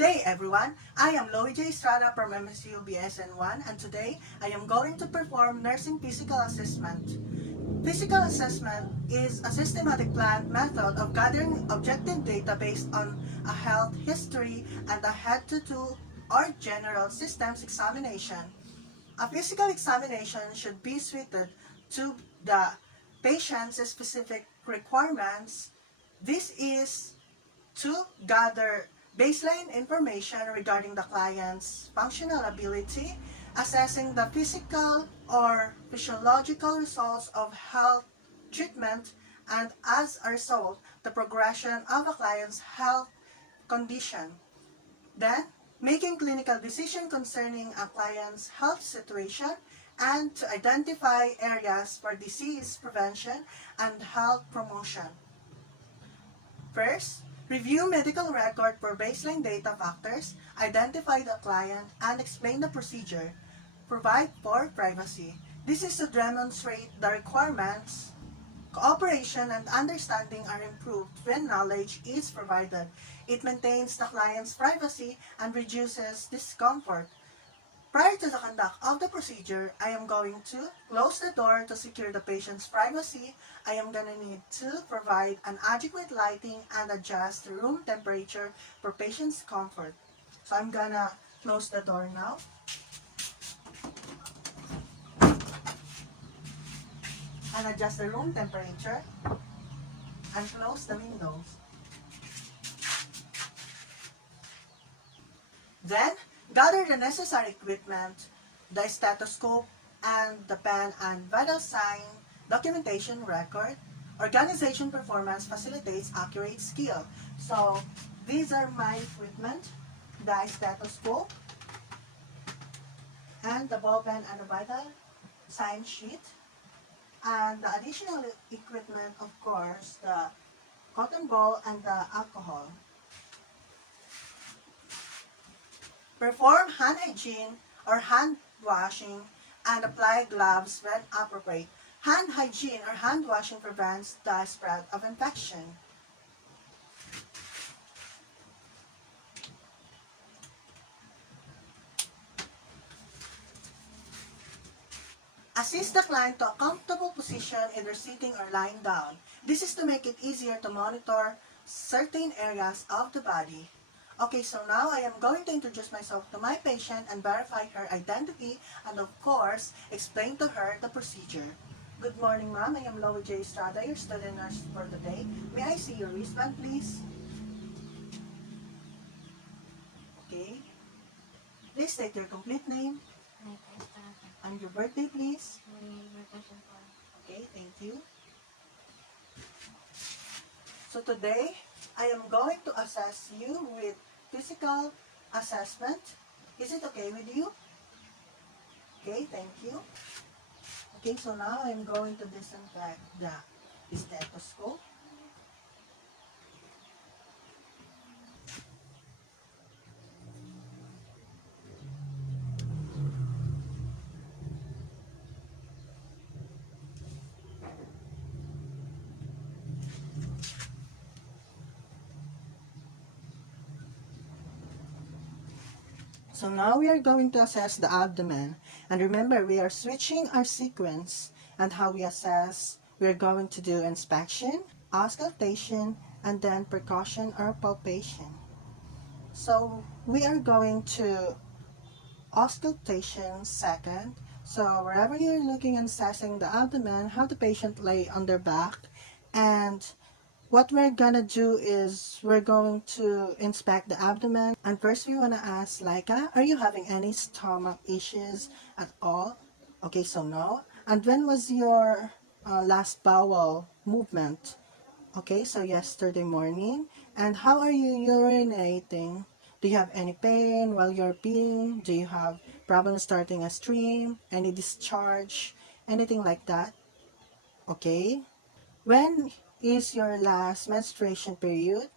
day everyone, I am Loie J. Estrada from MSU BSN1 and today I am going to perform nursing physical assessment. Physical assessment is a systematic planned method of gathering objective data based on a health history and a head-to-toe or general systems examination. A physical examination should be suited to the patient's specific requirements. This is to gather baseline information regarding the client's functional ability, assessing the physical or physiological results of health treatment, and as a result, the progression of a client's health condition. Then, making clinical decisions concerning a client's health situation and to identify areas for disease prevention and health promotion. First, review medical record for baseline data factors, identify the client, and explain the procedure. Provide for privacy. This is to demonstrate the requirements. Cooperation and understanding are improved when knowledge is provided. It maintains the client's privacy and reduces discomfort. Prior to the conduct of the procedure, I am going to close the door to secure the patient's privacy. I am going to need to provide an adequate lighting and adjust the room temperature for patient's comfort. So I'm going to close the door now. And adjust the room temperature and close the windows. Then, gather the necessary equipment, the stethoscope, and the pen and vital sign documentation record. Organization performance facilitates accurate skill. So, these are my equipment, the stethoscope, and the ball pen and the vital sign sheet. And the additional equipment, of course, the cotton ball and the alcohol. Perform hand hygiene or hand washing and apply gloves when appropriate. Hand hygiene or hand washing prevents the spread of infection. Assist the client to a comfortable position, either sitting or lying down. This is to make it easier to monitor certain areas of the body. Okay, so now I am going to introduce myself to my patient and verify her identity and of course, explain to her the procedure. Good morning, ma'am. I am Loie J. Estrada, your student nurse for today. May I see your wristband, please? Okay. Please state your complete name and your birthday, please. Okay, thank you. So today, I am going to assess you with physical assessment. Is it okay with you? Okay, thank you. Okay, so now I'm going to disinfect the stethoscope. So now we are going to assess the abdomen. And remember, we are switching our sequence and how we assess. We are going to do inspection, auscultation, and then percussion or palpation. So we are going to auscultation second. So wherever you're looking and assessing the abdomen, how the patient lay on their back, and what we're gonna do is we're going to inspect the abdomen. And first we wanna ask Laika, are you having any stomach issues at all? Okay, so no. And when was your last bowel movement? Okay, so yesterday morning. And how are you urinating? Do you have any pain while you're peeing? Do you have problems starting a stream? Any discharge? Anything like that? Okay. When is your last menstruation period?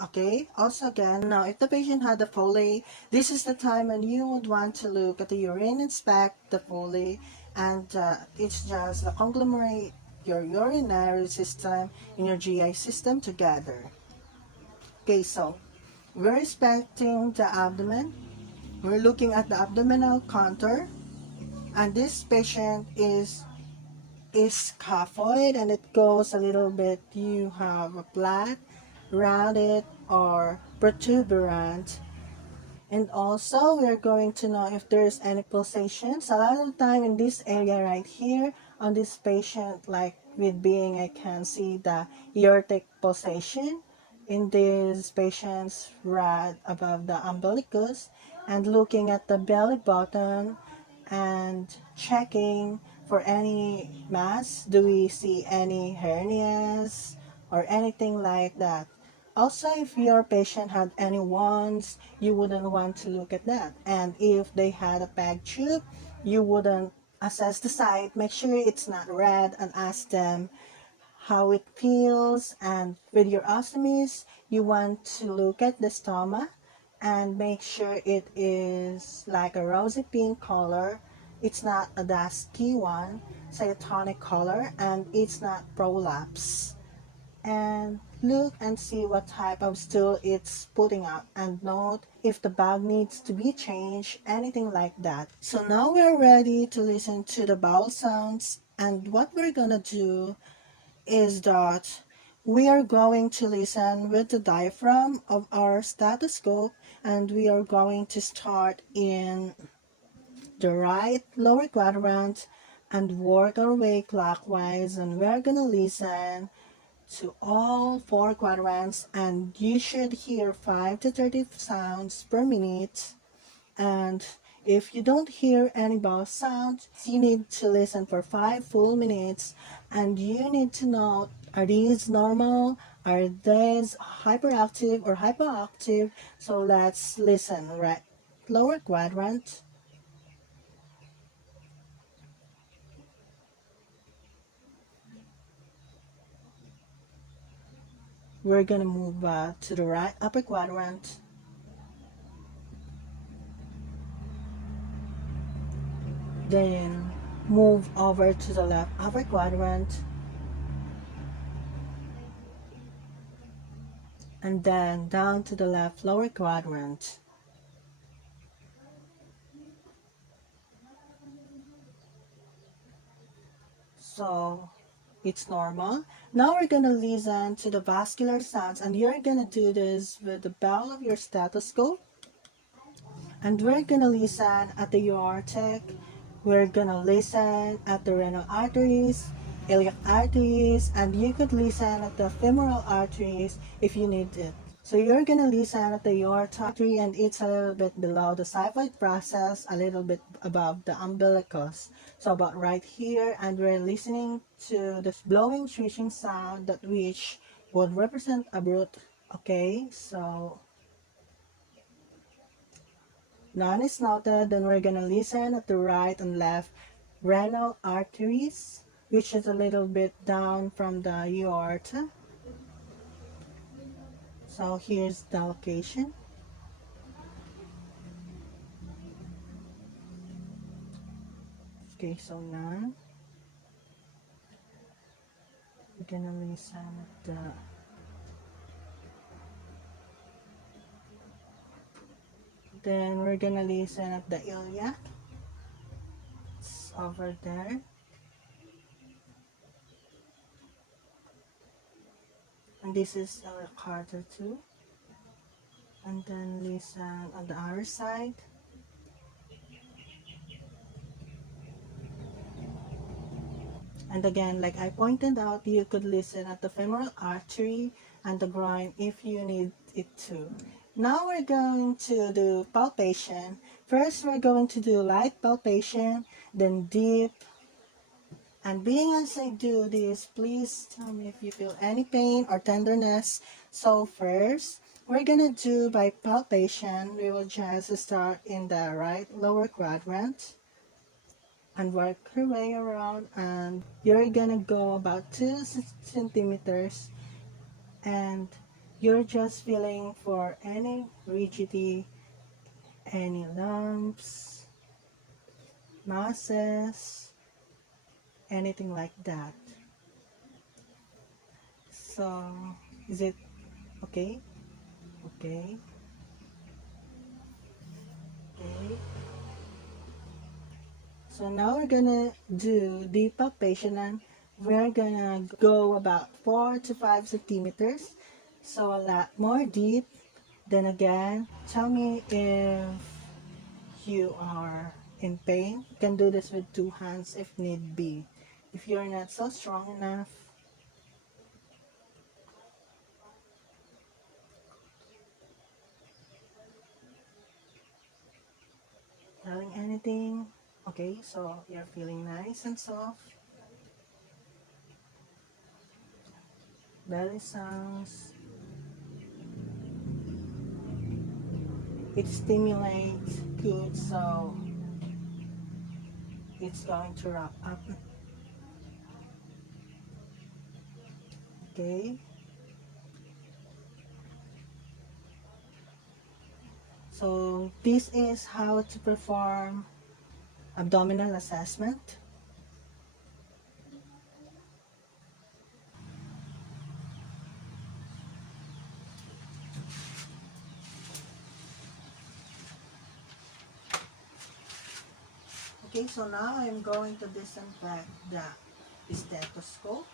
Okay, also again, now if the patient had a Foley, this is the time when you would want to look at the urine, inspect the Foley, and it's just the conglomerate your urinary system and your GI system together. Okay, so We're inspecting the abdomen. We're looking at the abdominal contour, and this patient is scaphoid, and it goes a little bit. You have a flat, rounded, or protuberant. And also, we're going to know if there's any pulsations. A lot of the time in this area right here, on this patient, like with being, I can see the aortic pulsation in these patients right above the umbilicus, and looking at the belly button and checking for any mass. Do we see any hernias or anything like that? Also, if your patient had any wounds, you wouldn't want to look at that. And if they had a PEG tube, you wouldn't assess the site, make sure it's not red, and ask them how it feels. And with your ostomies, you want to look at the stoma and make sure it is like a rosy pink color. It's not a dusky one, cytonic color, and it's not prolapse. And look and see what type of stool it's putting out, and note if the bag needs to be changed, anything like that. So now we're ready to listen to the bowel sounds, and what we're gonna do is that we are going to listen with the diaphragm of our stethoscope, and we are going to start in the right lower quadrant and work our way clockwise, and we're gonna listen to all four quadrants, and you should hear 5 to 30 sounds per minute. And if you don't hear any vowel sound, you need to listen for 5 full minutes, and you need to know, are these normal, are these hyperactive or hypoactive? So let's listen. Right, lower quadrant, we're gonna move to the right upper quadrant, then move over to the left upper quadrant, and then down to the left lower quadrant. So it's normal. Now we're gonna listen to the vascular sounds, and you're gonna do this with the bell of your stethoscope. And we're gonna listen at the aortic. We're gonna listen at the renal arteries, iliac arteries, and you could listen at the femoral arteries if you need it. So you're gonna listen at the aorta artery, and it's a little bit below the xiphoid process, a little bit above the umbilicus. So about right here, and we're listening to this blowing, swishing sound that which would represent a brute. Okay, so none is noted, then we're gonna listen at the right and left renal arteries, which is a little bit down from the aorta. So here's the location. Okay, so none. We're gonna listen at the then we're gonna listen at the iliac. It's over there. And this is iliac artery too. And then listen on the other side. And again, like I pointed out, you could listen at the femoral artery and the groin if you need it to. Now we're going to do palpation. First, we're going to do light palpation, then deep. And being as I do this, please tell me if you feel any pain or tenderness. So first, we're gonna do by palpation. We will just start in the right lower quadrant and work your way around, and you're gonna go about 2 centimeters, and you're just feeling for any rigidity, any lumps, masses, anything like that. So is it okay? Okay. Okay. So now we're gonna do deep palpation, and we're gonna go about 4 to 5 centimeters. So a lot more deep. Then again, tell me if you are in pain. You can do this with two hands if need be. If you're not so strong enough, feeling anything. Okay, so you're feeling nice and soft. Belly sounds. It stimulates good, so it's going to wrap up. Okay, so this is how to perform abdominal assessment. Okay, so now I'm going to disinfect the stethoscope.